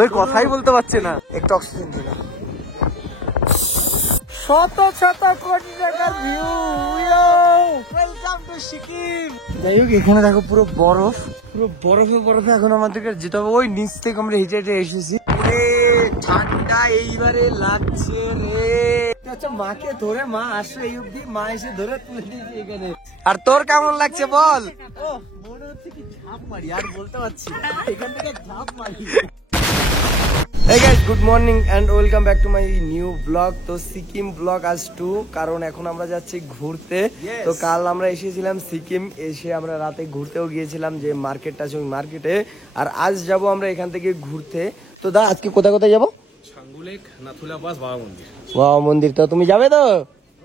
ওই কথাই বলতে পারছে না, একটু অক্সিজেন দিন। শত শত কোটি টাকার ভিউ, ওয়েলকাম টু সিকিম। যাই হোক, এখানে দেখো পুরো বরফ, পুরো বরফে বরফে এখন আমাদেরকে যেতে হবে। ওই নিচ থেকে আমরা হেঁটে হেঁটে এসেছি। ঠান্ডা এইবারে লাগছে রে। আচ্ছা, মাকে ধরে মা আসলো এই অব্দি, মা এসে ধরে তুলে দিয়েছে এখানে। আর তোর কেমন লাগছে বল? ও মনে হচ্ছে কি ঝাঁপ মারি, আর বলতে পারছি না, এখান থেকে ঝাঁপ মারি। Hey guys, good morning and welcome back to my new vlog. তো সিকিম vlog আজ 2, কারণ এখন আমরা যাচ্ছি ঘুরতে। তো কাল আমরা এসেছিলাম সিকিম, এসে আমরা রাতে ঘুরতেও গিয়েছিলাম যে মার্কেটটা আছে ওই মার্কেটে। আর আজ যাব আমরা এখান থেকে ঘুরতে। তো দা আজকে কোথায় কোথায় যাবো? ছাঙ্গুলেক, নাথুলা পাস, বাবা মন্দির। বাবা মন্দির। তো তুমি যাবে তো?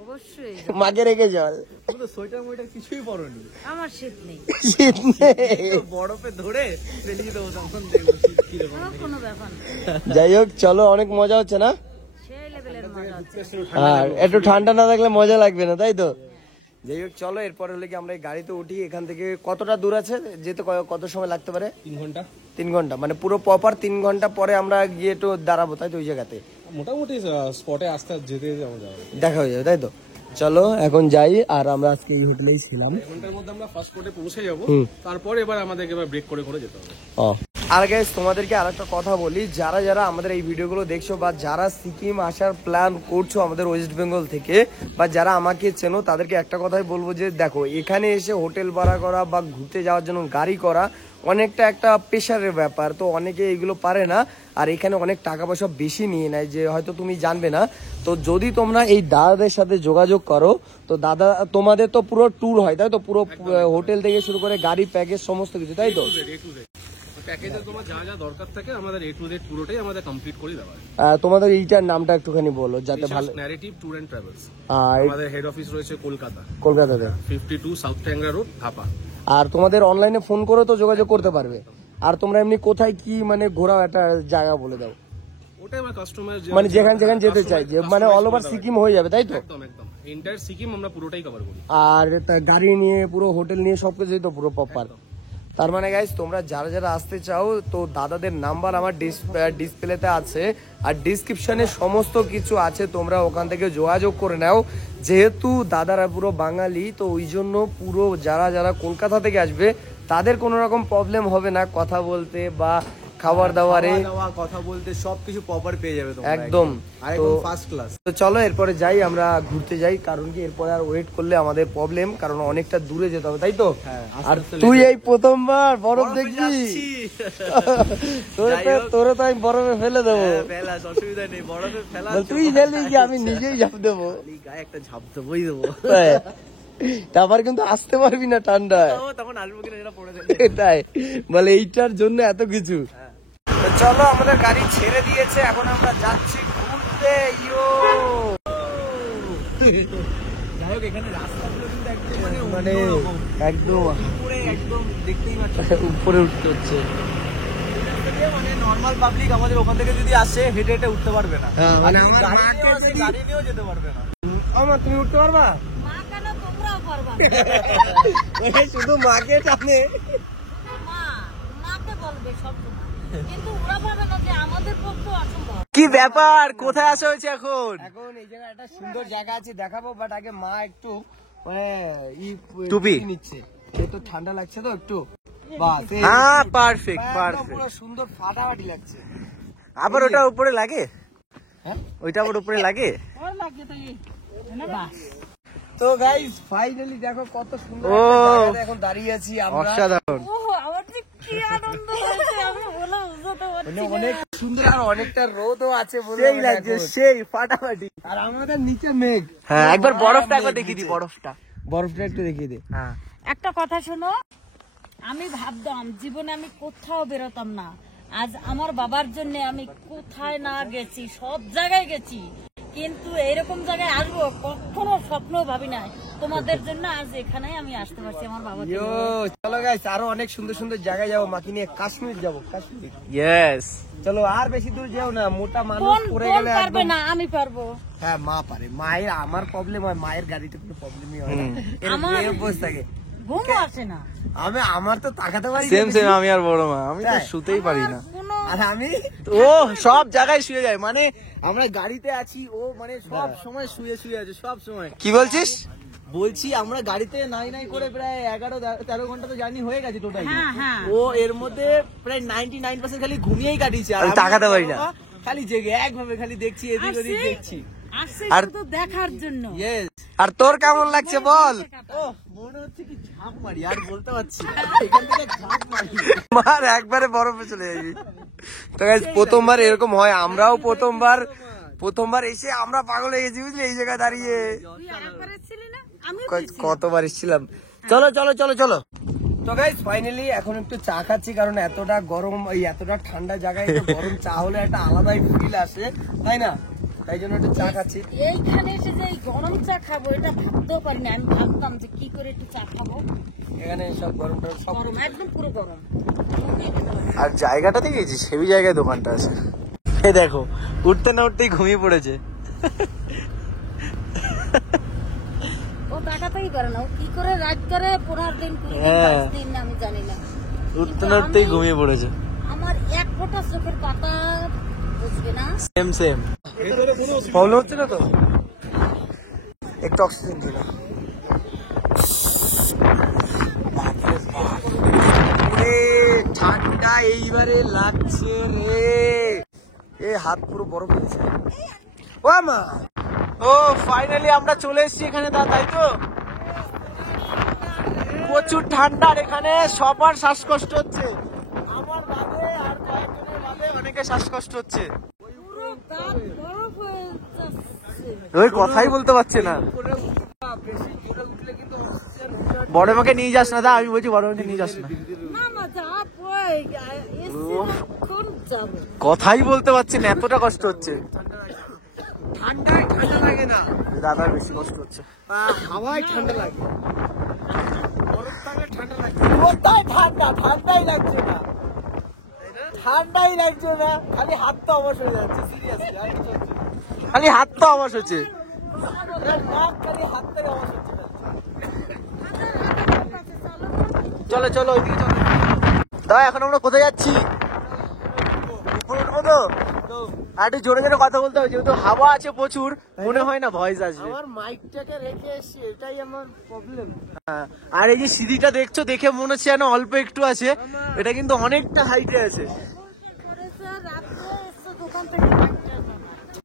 অবশ্যই। মাকে রেখে যাও। তুমি তো সোয়েটার মোয়েটার কিছুই পরোনি। আমার শীত নেই। শীত নেই, বরফে ধরে ফেলিয়ে দেবো তখন দেখবো শীত কি রকম। কোনো ব্যাপার না। যাই হোক, চলো, অনেক মজা হচ্ছে না? সেই লেভেলের মজা হচ্ছে। আর একটু ঠান্ডা না থাকলে মজা লাগবে না, তাই তো? যাই হোক, চলো, এরপর হলে কি আমরা গাড়িতে উঠি। এখান থেকে কতটা দূর আছে যেতে, কত সময় লাগতে পারে? 3 ঘন্টা। 3 ঘন্টা মানে পুরো প্রপার 3 ঘন্টা পরে আমরা গিয়ে একটু দাঁড়াবো, তাই তো? ওই জায়গাতে মোটামুটি স্পটে আসতে যেতে দেখা হয়ে যাবে, তাই তো? চলো এখন যাই। আর আমরা আজকে এই হোটেলেই ছিলাম। ঘন্টার মধ্যে আমরা ফার্স্ট স্পটে পৌঁছে যাবো, তারপর এবার আমাদেরকে ব্রেক করে করে যেতে হবে। আর গাইস, তোমাদেরকে আরেকটা কথা বলি, যারা যারা আমাদের এই ভিডিওগুলো দেখছো বা যারা সিকিম আসার প্ল্যান করছো আমাদের ওয়েস্ট বেঙ্গল থেকে, বা যারা আমাকে চেনো, তাদেরকে একটা কথাই বলবো যে দেখো, এখানে এসে হোটেল ভাড়া করা বা ঘুরতে যাওয়ার জন্য গাড়ি করা অনেকটা একটা প্রেশারের ব্যাপার। তো অনেকে এগুলো পারে না, আর এখানে অনেক টাকা পয়সা বেশি নিয়ে নেয়, যে হয়তো তুমি জানবে না। তো যদি তোমরা এই দাদাদের সাথে যোগাযোগ করো, তো দাদা তোমাদের তো পুরো ট্যুর হয়, তাই তো? পুরো হোটেল থেকে শুরু করে গাড়ি প্যাকেজ সমস্ত কিছু, তাই তো? প্যাকেজে তোমার যা যা দরকার থাকে আমাদের A to Z পুরোটাই আমাদের কমপ্লিট করে দেওয়া হয়। তোমাদের এইটার নামটা একটুখানি বলো যাতে ভালো। Narrative tour and travels. আমাদের হেড অফিস রয়েছে কলকাতাতে 52 সাউথ ট্যাংরা রোড, হাপা। আর তোমাদের অনলাইনে ফোন করে তো যোগাযোগ করতে পারবে। আর তোমরা এমনি কোথায় কি মানে ঘোরাও একটা জায়গা বলে দাও। ওটাই আমার কাস্টমার মানে যেখানে যেখানে যেতে চাই, যে মানে অল ওভার সিকিম হয়ে যাবে, তাই তো? একদম একদম এন্টায়ার সিকিম আমরা পুরোটাই কভার করি। আর গাড়ি নিয়ে পুরো হোটেল নিয়ে সবকিছুই তো পুরো প্রপার। তার মানে গাইস, তোমরা যারা যারা আসতে চাও, তো দাদাদের নাম্বার আমার ডিসপ্লেতে আছে, আর ডিসক্রিপশনে সমস্ত কিছু আছে, তোমরা ওখান থেকে যোগাযোগ করে নাও। যেহেতু দাদারা পুরো বাঙালি, তো ওই জন্য পুরো যারা যারা কলকাতা থেকে আসবে তাদের কোনো রকম প্রবলেম হবে না কথা বলতে বা খাবার দাবারে, কথা বলতে, সবকিছু প্রপার পেয়ে যাবে তোমরা, একদম ফার্স্ট ক্লাস। তো চলো এরপরে যাই, আমরা ঘুরতে যাই, কারণ কি এরপরে আর ওয়েট করলে আমাদের প্রবলেম, কারণ অনেকটা দূরে যেতে হবে, তাই তো? আর তুই এই প্রথমবার বরফ দেখবি, তোরে তো আমি বরফে ফেলে দেবো। অসুবিধা নেই, বরফে ফেলা তুই ফেলবি কি, আমি নিজেই ঝাঁপ দেবো, গায়ে একটা ঝাঁপ দেবোই দেবো। তারপর কিন্তু আসতে পারবি না ঠান্ডায়, তখন আসবো কিনা যেটা পড়ে যাবে, এটাই বলে, এইটার জন্য এত কিছু। চলো, আমাদের গাড়ি ছেড়ে দিয়েছে, এখন আমরা যাচ্ছি ঘুরতে। যাই হোক, এখানে রাস্তাগুলো কিন্তু একদম মানে একদম দেখতেই পাচ্ছি উপরে উঠতে হচ্ছে। মানে নর্মাল পাবলিক আমাদের ওখান থেকে যদি আসে, হেঁটে হেঁটে উঠতে পারবে না, গাড়ি নিয়েও যেতে পারবে না। আমার তুমি উঠতে পারবা? শুধু মাকে টানে, কি ব্যাপার, কোথায় আসা হয়েছে এখন? এখন এই জায়গায় একটা সুন্দর জায়গা আছে, দেখাবো, বাট আগে মা একটু মানে টুপি নিচ্ছে, তো ঠান্ডা লাগছে তো একটু। হ্যাঁ, পারফেক্ট পারফেক্ট, পুরো সুন্দর ফাটাফাটি লাগছে। আবার ওটা উপরে লাগে? হ্যাঁ, ওইটা আবার উপরে লাগে। তো গাইস, ফাইনালি দেখো কত সুন্দর জায়গায় এখন দাঁড়িয়ে আছি আমরা, অসাধারণ। অনেক সুন্দর, আর অনেকটা রোদও আছে, সেই লাগছে, সেই ফাটাফাটি। আর আমাদের নিচে মেঘ। হ্যাঁ, একবার বরফটা একবার দেখিয়ে দি, বরফটা একটু দেখিয়ে দে। হ্যাঁ, একটা কথা শোনো, আমি ভাবতাম জীবনে আমি কোথাও বেরোতাম না, আজ আমার বাবার জন্য আমি কোথায় না গেছি, সব জায়গায় গেছি, কিন্তু এইরকম জায়গায় আসবো কখনো স্বপ্ন ভাবি নাই। তোমাদের জন্য আজ এখানে আমি আসতে পারছি আমার বাবা। চলো গাইস, আরো অনেক সুন্দর সুন্দর জায়গায় যাবো, মাকে নিয়ে কাশ্মীর যাবো, কাশ্মীর। ইয়েস, চলো, আর বেশি দূর যাও না, মোটা মানুষ পড়ে গেলে পারবে না, আমি পারবো। হ্যাঁ, মা পারে, মায়ের আমার প্রবলেম হয়, মায়ের গাড়িতে কোনো প্রবলেমই হয় না, আমার বসে থাকে, ঘুম আসে না। আমার তো তাকাতে পারি সেম সেম আমি আর বড় মা আমি তো শুতেই পারি না আর আমি ও সব জায়গায় শুয়ে যায় মানে আমরা গাড়িতে আছি ও মানে সব সময় শুয়ে শুয়ে আছে সব সময় কি বলছিস বলছি আমরা গাড়িতে নাই নাই করে প্রায় 11-13 ঘন্টা তো জার্নি হয়ে গেছে টোটাল ও এর মধ্যে প্রায় 99% খালি ঘুমিয়েই কাটিয়েছে আর আমি তাকাতে পারি না খালি জেগে একভাবে খালি দেখছি এদিক ওদিক দেখছি আর তো দেখার জন্য ইয়েস আর তোর কেমন লাগছে বল ও মনে হচ্ছে কি ঝাঁপ মারি আর বলতে পারছি না এখান থেকে ঝাঁপ মারি মার একবারে বরফে চলে যাবি তো গাইস প্রথমবার এরকম হয় আমরাও প্রথমবার এসে আমরা পাগল হয়ে গেছি বুঝলি এই জায়গায় দাঁড়িয়ে কতবার এসেছিলাম চলো চলো চলো চলো তো গাইস ফাইনালি এখন একটু চা খাচ্ছি কারণ এতটা গরম এতটা ঠান্ডা জায়গায় একটু গরম চা হলে একটা আলাদাই ফিল আসে তাই না তাই জন্য একটু চা খাচ্ছি এইখানে এসে যে গরম চা খাবো এটা ভাবতেও পারি না আমি ভাবতাম যে কি করে একটু চা খাবো এখানে সব গরমটা সব গরম একদম পুরো গরম আর জায়গাটা দেখেছিস হেভি জায়গায় দোকানটা আছে এই দেখো উঠতে না উঠতেই ঘুমিয়ে পড়েছে ও তাকাতেই পারে না ও কি করে রাত করে 15 দিন 20 দিন আমি জানি না উঠতে না উঠতেই ঘুমিয়ে পড়েছে আমার এক ফোঁটা চোখের পাতা বুঝবে না সেম সেম প্রবলেম হচ্ছে না তো একটু অক্সিজেন দিল ঠান্ডা এইবারে লাগছে রে এ হাত পুরো বরফ হয়েছে ও মা ও ফাইনালি আমরা চলে এসেছি এখানে তাই তো প্রচুর ঠান্ডা এখানে সবার শ্বাসকষ্ট হচ্ছে আমার বাদে আর কয়েকজনের বাদে অনেকের শ্বাসকষ্ট হচ্ছে পুরো গাল বরফ হয়ে যাচ্ছে ওই কথাই বলতে পারছে না বড় মাকে নিয়ে যাস না দা আমি বলছি বড় মাকে নিয়ে যাস না মামা যা বই এসে কোন যাবে কথাই বলতে পারছি না এতটা কষ্ট হচ্ছে ঠান্ডায় ঠান্ডা লাগে না দাদার বেশি কষ্ট হচ্ছে হাওয়ায় ঠান্ডা লাগে ঠান্ডা লাগে কোথায় ঠান্ডা ঠান্ডাই লাগছে না ঠান্ডাই লাগছে না খালি হাত তো অবশ হয়ে যাচ্ছে সিরিয়াসলি খালি হাত তো অবশ হচ্ছে খালি হাত থেকে অবশ হচ্ছে চলো চলো ওইদিকে চলো দাদা এখন আমরা কোথায় যাচ্ছি উপরে উঠবো তো আর একটু জোরে জোরে কথা বলতে হবে যেহেতু হাওয়া আছে প্রচুর মনে হয় না ভয়েস আসবে আমার মাইকটাকে রেখে এসেছি এটাই আমার প্রবলেম আর এই যে সিঁড়িটা দেখছো দেখে মনে হচ্ছে যেন অল্প একটু আছে এটা কিন্তু অনেকটা হাইটে আছে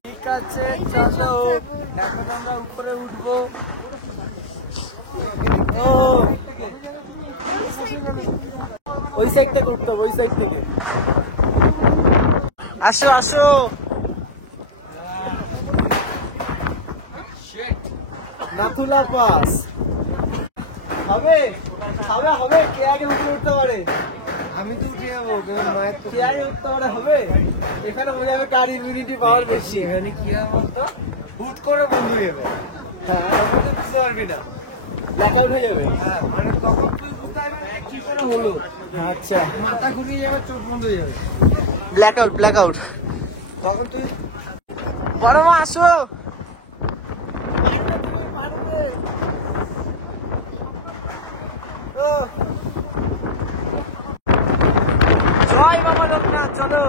ঠিক আছে চলো এখন আমরা উপরে উঠবো ও ওই সাইড থেকে উঠতে হবে ওই সাইড থেকে আসো আসো নাথুলা পাস হবে হবে হবে কে আগে উপরে উঠতে পারে আমি তো উঠে যাবো মায়ের কে আগে উঠতে পারে হবে এখানে বোঝা যাবে কার ইমিউনিটি পাওয়ার বেশি এখানে কি হবে বলতো হুট করে বন্ধ হয়ে যাবে হ্যাঁ বুঝতে পারবি না ব্ল্যাক আউট হয়ে যাবে হ্যাঁ মানে তখন তুই বুঝতে পারবি কি করে হলো আচ্ছা মাথা ঘুরিয়ে যাবে চোখ বন্ধ হয়ে যাবে ব্ল্যাক আউট তখন তুই বড় মা আসো জয় বাবা লোকনাথ চলো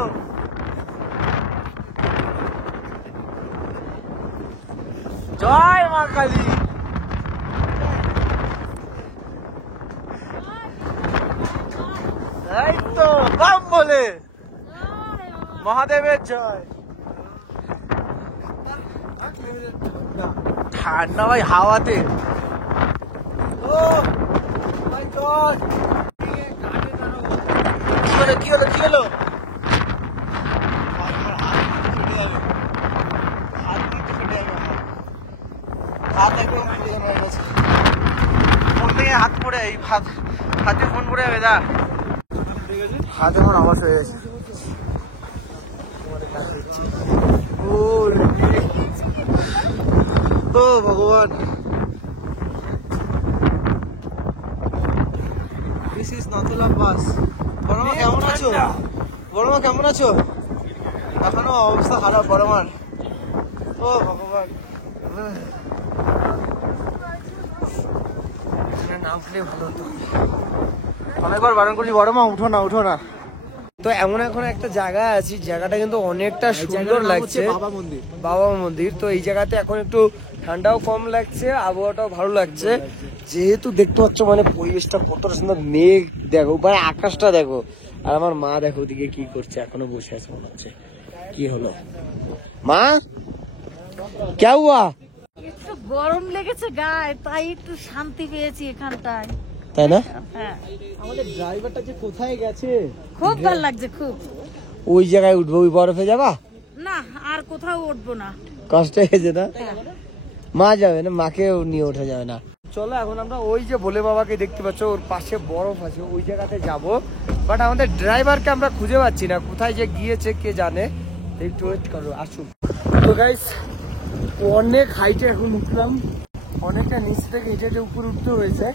জয় মা কালী এই তো বাম বলে মহাদেবের জয় ঠান্ডা ভাই হাওয়াতে ও মাই গড কি হলো কি হলো হাত একদম ফোন থেকে হাত পড়ে এই হাতে ফোন পড়ে যাবে দা হাত এখন আওয়াজ হয়ে গেছে ও ভগবান দিস ইজ নাথুলা পাস বড় মা কেমন আছো বড় মা কেমন আছো এখনো অবস্থা খারাপ বড় মার ও ভগবান না উঠলে ভালো হতো অনেকবার বারণ করছি বড় মা উঠো না। তো এমন এখন একটা জায়গা আছি, জায়গাটা কিন্তু অনেকটা সুন্দর লাগছে, বাবা মন্দির। তো এই জায়গাতে এখন একটু ঠান্ডাও কম লাগছে, আবহাওয়াটাও ভালো লাগছে, যেহেতু দেখতে পাচ্ছ মানে পরিবেশটা কত সুন্দর, মেঘ দেখো ভাই, আকাশটা দেখো। আর আমার মা দেখো ওদিকে কি করছে, এখনো বসে আছে মনে হচ্ছে। কি হলো মা, কে হুয়া? একটু গরম লেগেছে গায়ে, তাই একটু শান্তি পেয়েছি এখানটায়, তাই না? হ্যাঁ আমাদের ড্রাইভারটা যে কোথায় গেছে, খুব ভালো লাগছে খুব। ওই জায়গায় উঠবো, ওই বরফে যাবা? না আর কোথাও উঠবো না। কষ্ট হয়েছে না? মা যাবে না, মাকে নিয়ে ওঠা যাবে না। চলো এখন আমরা ওই যে ভোলে বাবাকে দেখতে পাচ্ছ, ওর পাশে বরফ আছে, ওই জায়গাতে যাব। বাট আমাদের ড্রাইভারকে আমরা খুঁজে পাচ্ছি না, কোথায় যে গিয়েছে কে জানে। একটু ওয়েট করো, আসুন। তো গাইস অনেক হাইটে এখন উঠলাম, অনেকটা নিচ থেকে হেঁটে উপরে উঠতে হয়েছে।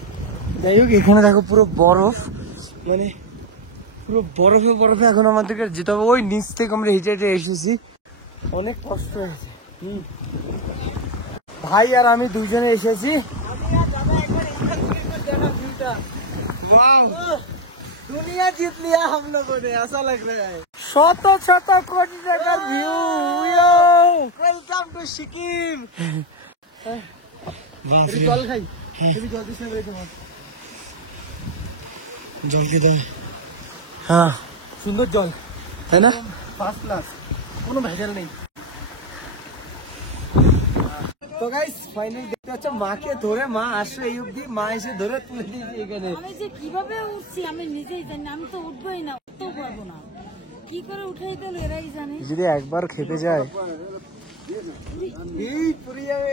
যাই হোক এখানে দেখো পুরো বরফ, মানে পুরো বরফে এখন আমাদেরকে যেতে হবে। ওই নিচ থেকে আমরা হেঁটে এসেছি, অনেক কষ্ট হয়েছে। ভাই আর আমি দুইজনে এসেছি। दुनिया जीत लिया हम लोगों ने, ऐसा लग रहा है। শত কোটি টাকার ভিউ। Welcome to Sikkim. জল खाई जल्दी से জল খেতে হবে। হ্যাঁ सुंदर जल, তাই না? फर्स्ट क्लास, কোনো ভেজাল নেই। তো গাইস ফাইনালি দেখতে পাচ্ছ মাকে ধরে, মা আসলে এই অব্দি, মা এসে ধরে তুলে দিয়েছে এখানে। আমি যে কিভাবে উঠছি আমি নিজেই জানি, আমি তো উঠবোই না, উঠতেও পারবো না, কি করে উঠেই দিল এরাই জানে। যদি একবার খেপে যায় এই পুরি যাবে।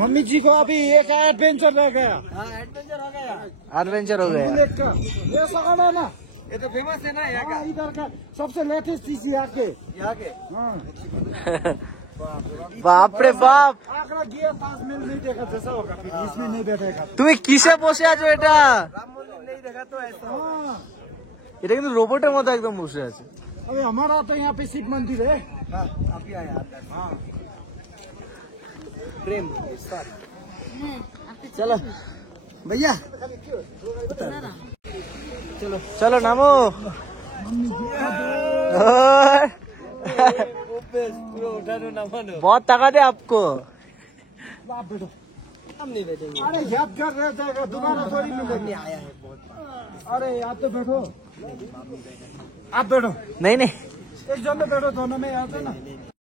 मम्मी जी को अभी एक एडवेंचर रह गया। हाँ एडवेंचर हो गया, एडवेंचर हो गया। बुलेट का ये सकाम है ना, ये तो फेमस है ना यहाँ का, इधर का सबसे लेटेस्ट चीज यहाँ के। हाँ বাপ রে বাপ, आगरा गया ताजमहल नहीं देखा जैसा होगा, फिर इसमें नहीं देखेगा। তুমি কিসে বসে আছো? এটা राम मंदिर नहीं देखा तो ऐसा। हाँ এটা কিন্তু রোবটের মতো একদম বসে আছে। अरे हमारा तो यहाँ पे शिव मंदिर है। हाँ अभी आया अंदर। हाँ प्रेम চলো भैया चलो नामो। बहुत ताकत है आपको। आप बैठो। हम नहीं बैठेंगे। अरे याद कर रह जाएगा, दोबारा थोड़ी मिलेंगे। आया है बहुत। अरे आप तो बैठो, आप बैठो, नहीं नहीं एक जन में बैठो, दोनों में आते ना।